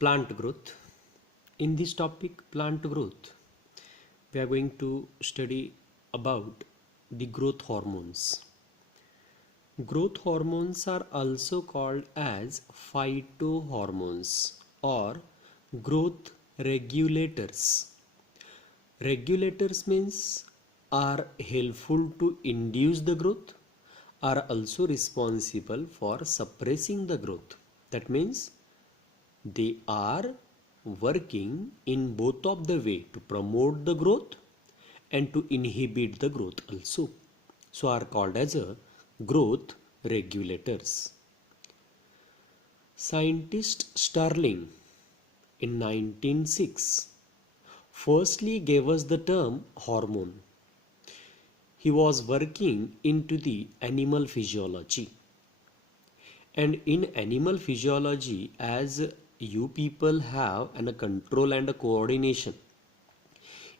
Plant growth. In this topic, plant growth, we are going to study about the growth hormones. Growth hormones are also called as phytohormones or growth regulators. Regulators means are helpful to induce the growth, are also responsible for suppressing the growth. That means they are working in both of the way to promote the growth and to inhibit the growth also. So are called as a growth regulators. Scientist Starling in 1906 firstly gave us the term hormone. He was working into the animal physiology. And in animal physiology, as you people have a control and a coordination,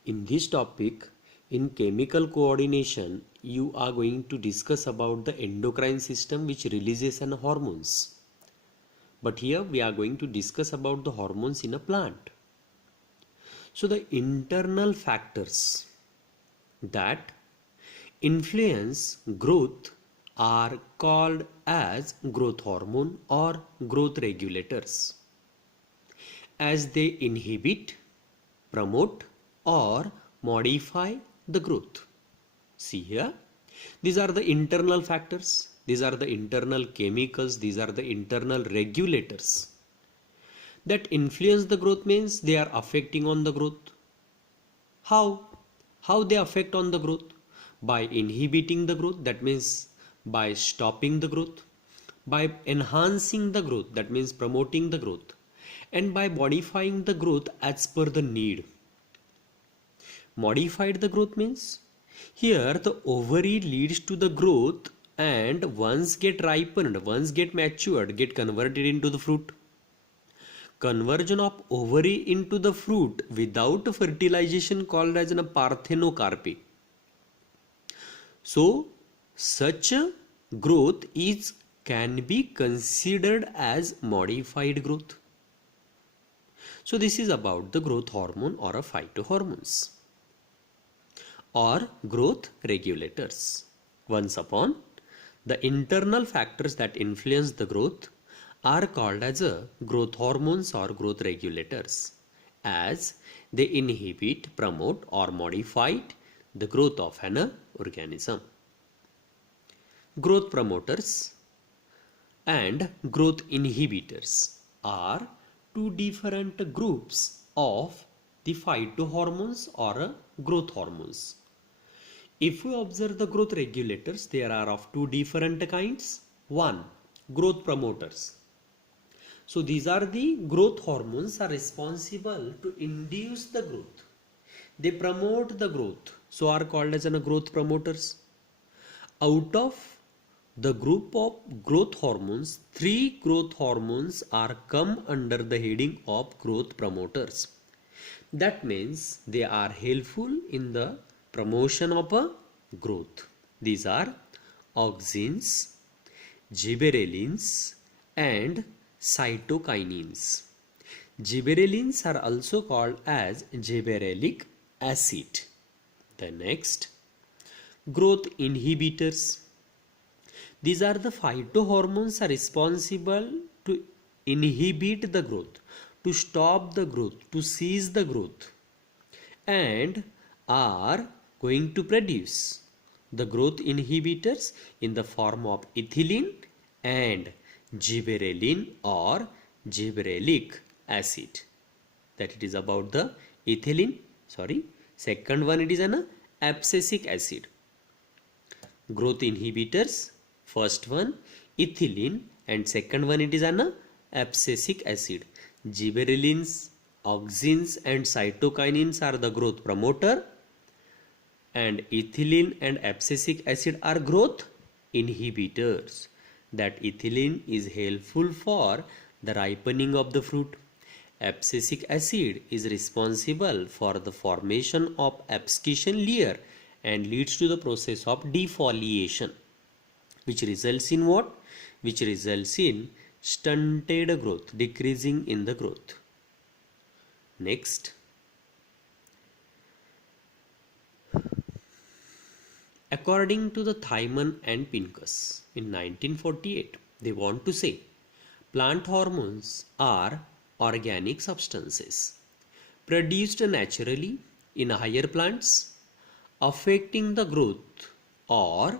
in this topic, in chemical coordination, you are going to discuss about the endocrine system which releases an hormones. But here we are going to discuss about the hormones in a plant. So the internal factors that influence growth are called as growth hormone or growth regulators, as they inhibit, promote or modify the growth. See here, these are the internal factors, these are the internal chemicals, these are the internal regulators that influence the growth. Means they are affecting on the growth. How they affect on the growth? By inhibiting the growth, that means by stopping the growth, by enhancing the growth, that means promoting the growth, and by modifying the growth as per the need. Modified the growth means here the ovary leads to the growth, and once get ripened, once get matured, get converted into the fruit. Conversion of ovary into the fruit without fertilization called as a parthenocarpy. So such a growth can be considered as modified growth. So this is about the growth hormone or a phytohormones or growth regulators. Once upon, the internal factors that influence the growth are called as a growth hormones or growth regulators, as they inhibit, promote or modify the growth of an organism. Growth promoters and growth inhibitors are two different groups of the phytohormones or growth hormones. If we observe the growth regulators, there are of two different kinds. One, growth promoters. So these are the growth hormones are responsible to induce the growth. They promote the growth, so are called as growth promoters. Out of the group of growth hormones, 3 growth hormones are come under the heading of growth promoters. That means they are helpful in the promotion of a growth. These are auxins, gibberellins and cytokinins. Gibberellins are also called as gibberellic acid. The next, growth inhibitors. These are the phytohormones are responsible to inhibit the growth, to stop the growth, to cease the growth, and are going to produce the growth inhibitors in the form of ethylene and gibberellin or gibberellic acid. That it is about the ethylene. Second one, it is an abscisic acid. Growth inhibitors, first one ethylene and second one it is an abscisic acid. Gibberellins, auxins and cytokinins are the growth promoter, and ethylene and abscisic acid are growth inhibitors. That ethylene is helpful for the ripening of the fruit. Abscisic acid is responsible for the formation of abscission layer and leads to the process of defoliation, which results in what? Which results in stunted growth, decreasing in the growth. Next, according to the Thyman and Pincus in 1948, they want to say plant hormones are organic substances produced naturally in higher plants, affecting the growth or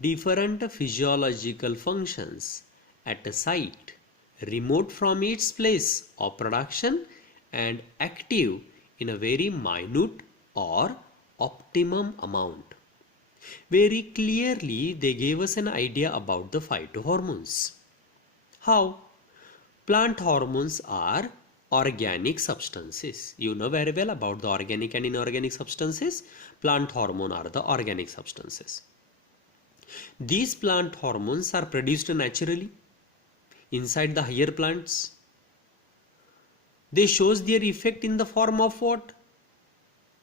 different physiological functions at a site remote from its place of production and active in a very minute or optimum amount. Very clearly, they gave us an idea about the phytohormones. How? Plant hormones are organic substances. You know very well about the organic and inorganic substances. Plant hormone are the organic substances. These plant hormones are produced naturally inside the higher plants. They shows their effect in the form of what?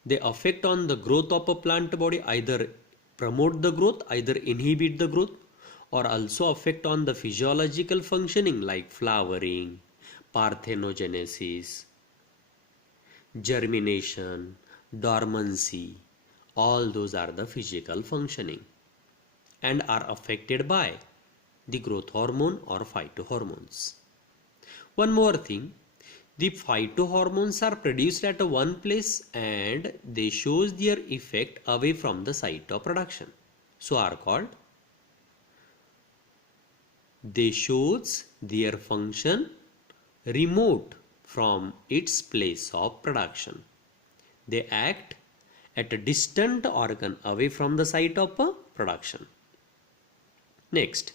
They affect on the growth of a plant body, either promote the growth, either inhibit the growth, or also affect on the physiological functioning like flowering, parthenogenesis, germination, dormancy. All those are the physical functioning and are affected by the growth hormone or phytohormones. One more thing, the phytohormones are produced at one place and they shows their effect away from the site of production. So are called, they shows their function remote from its place of production. They act at a distant organ away from the site of production. Next,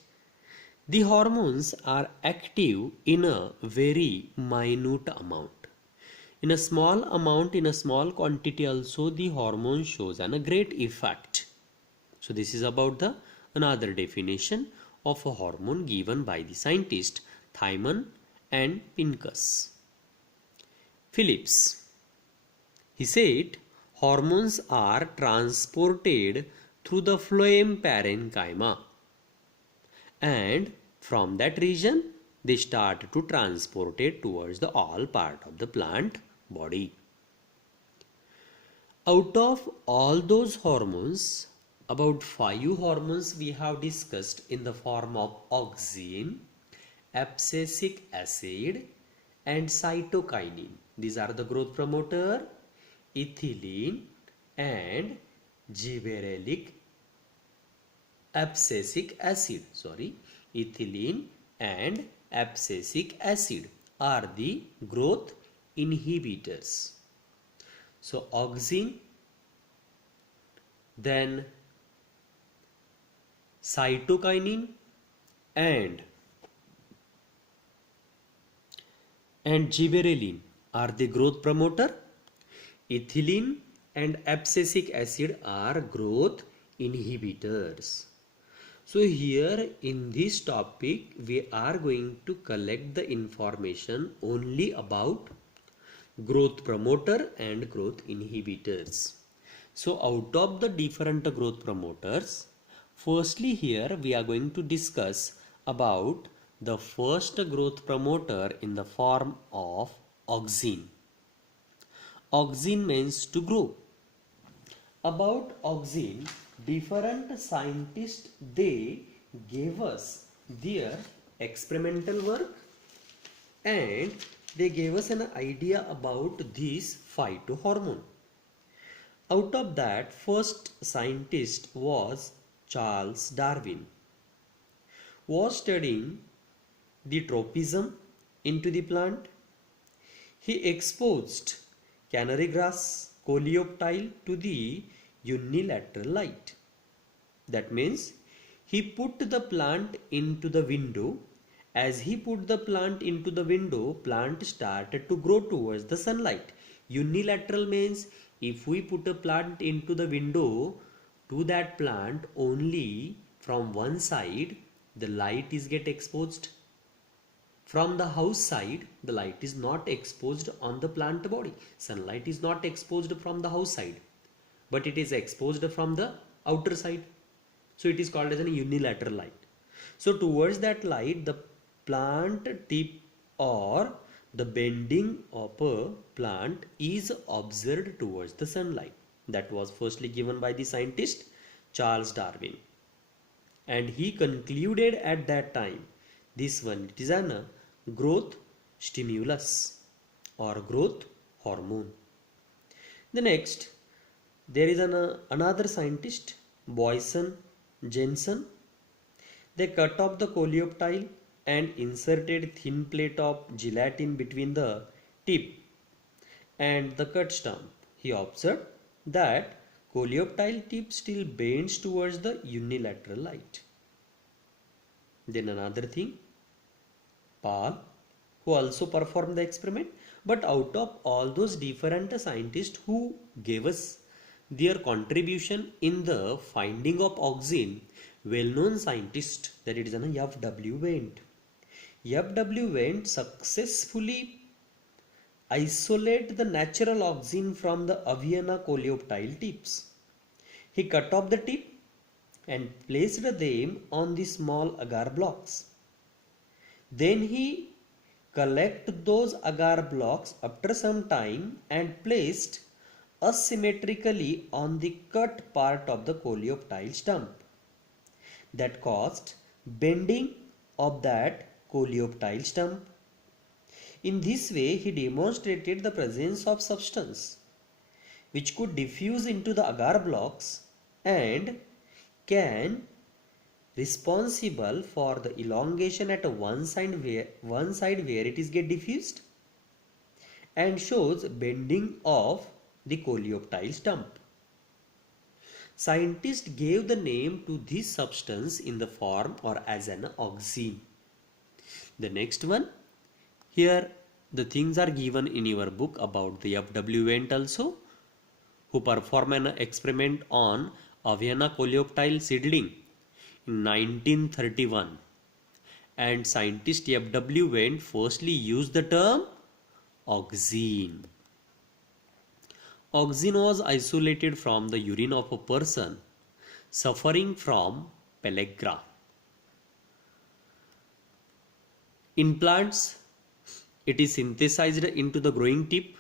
the hormones are active in a very minute amount. In a small amount, in a small quantity also, the hormone shows a great effect. So this is about the another definition of a hormone given by the scientist Thyman and Pincus. Phillips, he said, hormones are transported through the phloem parenchyma, and from that region they start to transport it towards the all part of the plant body. Out of all those hormones, about 5 hormones we have discussed in the form of auxin, abscisic acid and cytokinin. These are the growth promoter, ethylene and gibberellic abscisic acid. Ethylene and abscisic acid are the growth inhibitors. So auxin, then cytokinin and gibberellin are the growth promoter. Ethylene and abscisic acid are growth inhibitors. So here in this topic we are going to collect the information only about growth promoter and growth inhibitors. So out of the different growth promoters, firstly here we are going to discuss about the first growth promoter in the form of auxin. Auxin means to grow. About auxin, different scientists, they gave us their experimental work and they gave us an idea about this phytohormone. Out of that, first scientist was Charles Darwin, was studying the tropism into the plant. He exposed canary grass coleoptile to the unilateral light. That means he put the plant into the window. As he put the plant into the window, plant started to grow towards the sunlight. Unilateral means if we put a plant into the window, to that plant only from one side the light is get exposed. From the house side, the light is not exposed on the plant body. Sunlight is not exposed from the house side, but it is exposed from the outer side. So it is called as a unilateral light. So towards that light, the plant tip or the bending of a plant is observed towards the sunlight. That was firstly given by the scientist Charles Darwin. And he concluded at that time, this one, it is an growth stimulus or growth hormone. The next, there is another scientist, Boyson Jensen. They cut off the coleoptile and inserted thin plate of gelatin between the tip and the cut stump. He observed that coleoptile tip still bends towards the unilateral light. Then another thing, Paul, who also performed the experiment, but out of all those different scientists who gave us their contribution in the finding of oxygen, well-known scientist, that it is an F.W. Wendt. F.W. Wendt successfully isolate the natural oxygen from the Aviana coleoptile tips. He cut off the tip and placed them on the small agar blocks. Then he collected those agar blocks after some time and placed asymmetrically on the cut part of the coleoptile stump. That caused bending of that coleoptile stump. In this way, he demonstrated the presence of substance which could diffuse into the agar blocks and can responsible for the elongation at one side where it is get diffused and shows bending of the coleoptile stump. Scientists gave the name to this substance in the form or as an oxime. The next one, here the things are given in your book about the F.W. Wendt also, who performed an experiment on Aviana coleoptile seedling in 1931. And scientist F.W. Wendt firstly used the term oxime. Oxime was isolated from the urine of a person suffering from pellagra. In plants, it is synthesized into the growing tip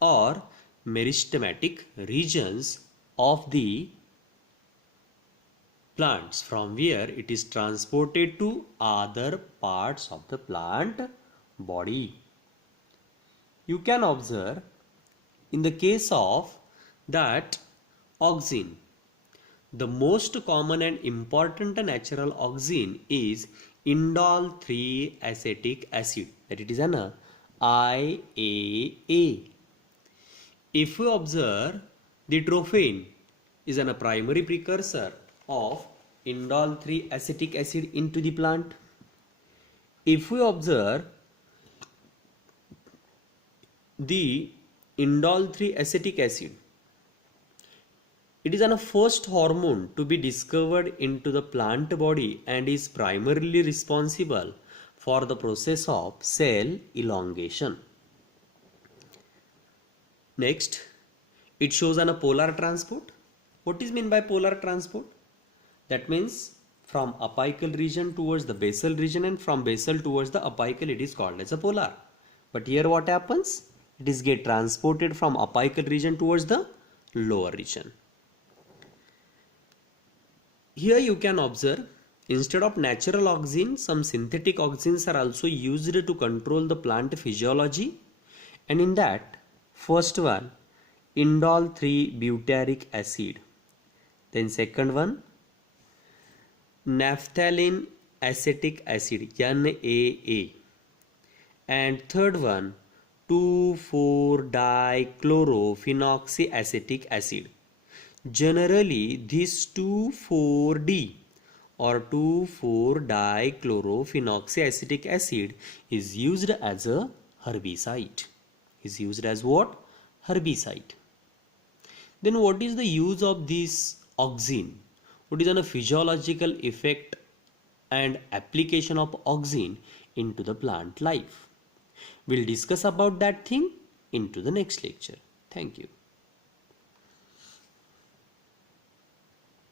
or meristematic regions of the plants, from where it is transported to other parts of the plant body. You can observe in the case of that oxime, the most common and important natural oxime is indole 3-acetic acid, that it is an IAA. If we observe, the trophin is a primary precursor of indole 3-acetic acid into the plant. If we observe, the indole 3-acetic acid, it is a first hormone to be discovered into the plant body and is primarily responsible for the process of cell elongation. Next, it shows a polar transport. What is meant by polar transport? That means from apical region towards the basal region and from basal towards the apical, it is called as a polar. But here what happens? It is get transported from apical region towards the lower region. Here you can observe, instead of natural oxygen, some synthetic oxygens are also used to control the plant physiology. And in that, first one, indole 3-butyric acid. Then second one, naphthalene acetic acid, NAA. And third one, 2,4-dichlorophenolic acid. Generally, this 2,4-D or 2,4-dichlorophenoxyacetic acid is used as a herbicide. Is used as what? Herbicide. Then what is the use of this oxime? What is a physiological effect and application of oxime into the plant life? We'll discuss about that thing into the next lecture. Thank you.